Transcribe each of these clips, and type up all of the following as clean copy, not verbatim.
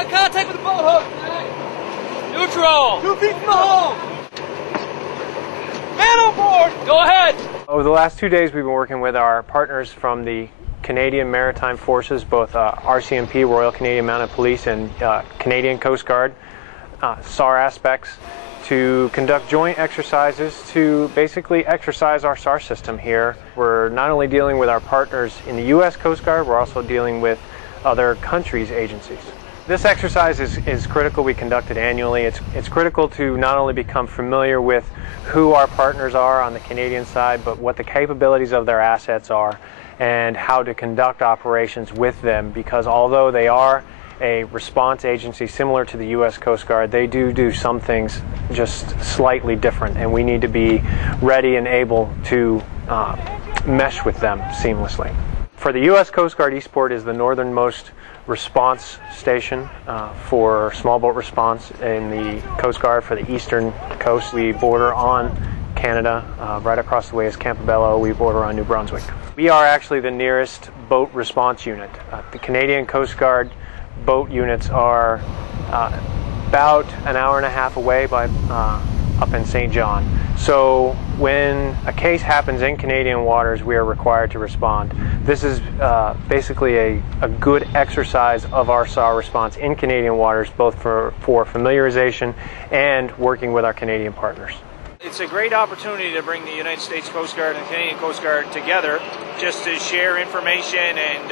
Got contact with the boat hook. Neutral. 2 feet from the hull. Man on board. Go ahead. Over the last 2 days, we've been working with our partners from the Canadian Maritime Forces, both RCMP, Royal Canadian Mounted Police, and Canadian Coast Guard, SAR aspects, to conduct joint exercises to basically exercise our SAR system here. We're not only dealing with our partners in the U.S. Coast Guard, we're also dealing with other countries' agencies. This exercise is critical. We conduct it annually. It's critical to not only become familiar with who our partners are on the Canadian side, but what the capabilities of their assets are and how to conduct operations with them, because although they are a response agency similar to the U.S. Coast Guard, they do some things just slightly different, and we need to be ready and able to mesh with them seamlessly. For the U.S. Coast Guard, Eastport is the northernmost response station for small boat response in the Coast Guard for the eastern coast. We border on Canada. Right across the way is Campobello. We border on New Brunswick. We are actually the nearest boat response unit. The Canadian Coast Guard boat units are about an hour and a half away by up in St. John. So when a case happens in Canadian waters, we are required to respond. This is basically a good exercise of our SAR response in Canadian waters, both for familiarization and working with our Canadian partners. It's a great opportunity to bring the United States Coast Guard and Canadian Coast Guard together just to share information and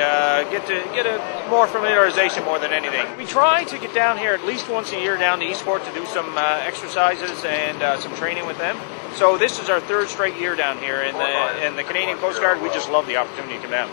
get a more familiarization more than anything. We try to get down here at least once a year down to Eastport to do some exercises and some training with them. So this is our third straight year down here in the Canadian Coast Guard. We just love the opportunity to come down.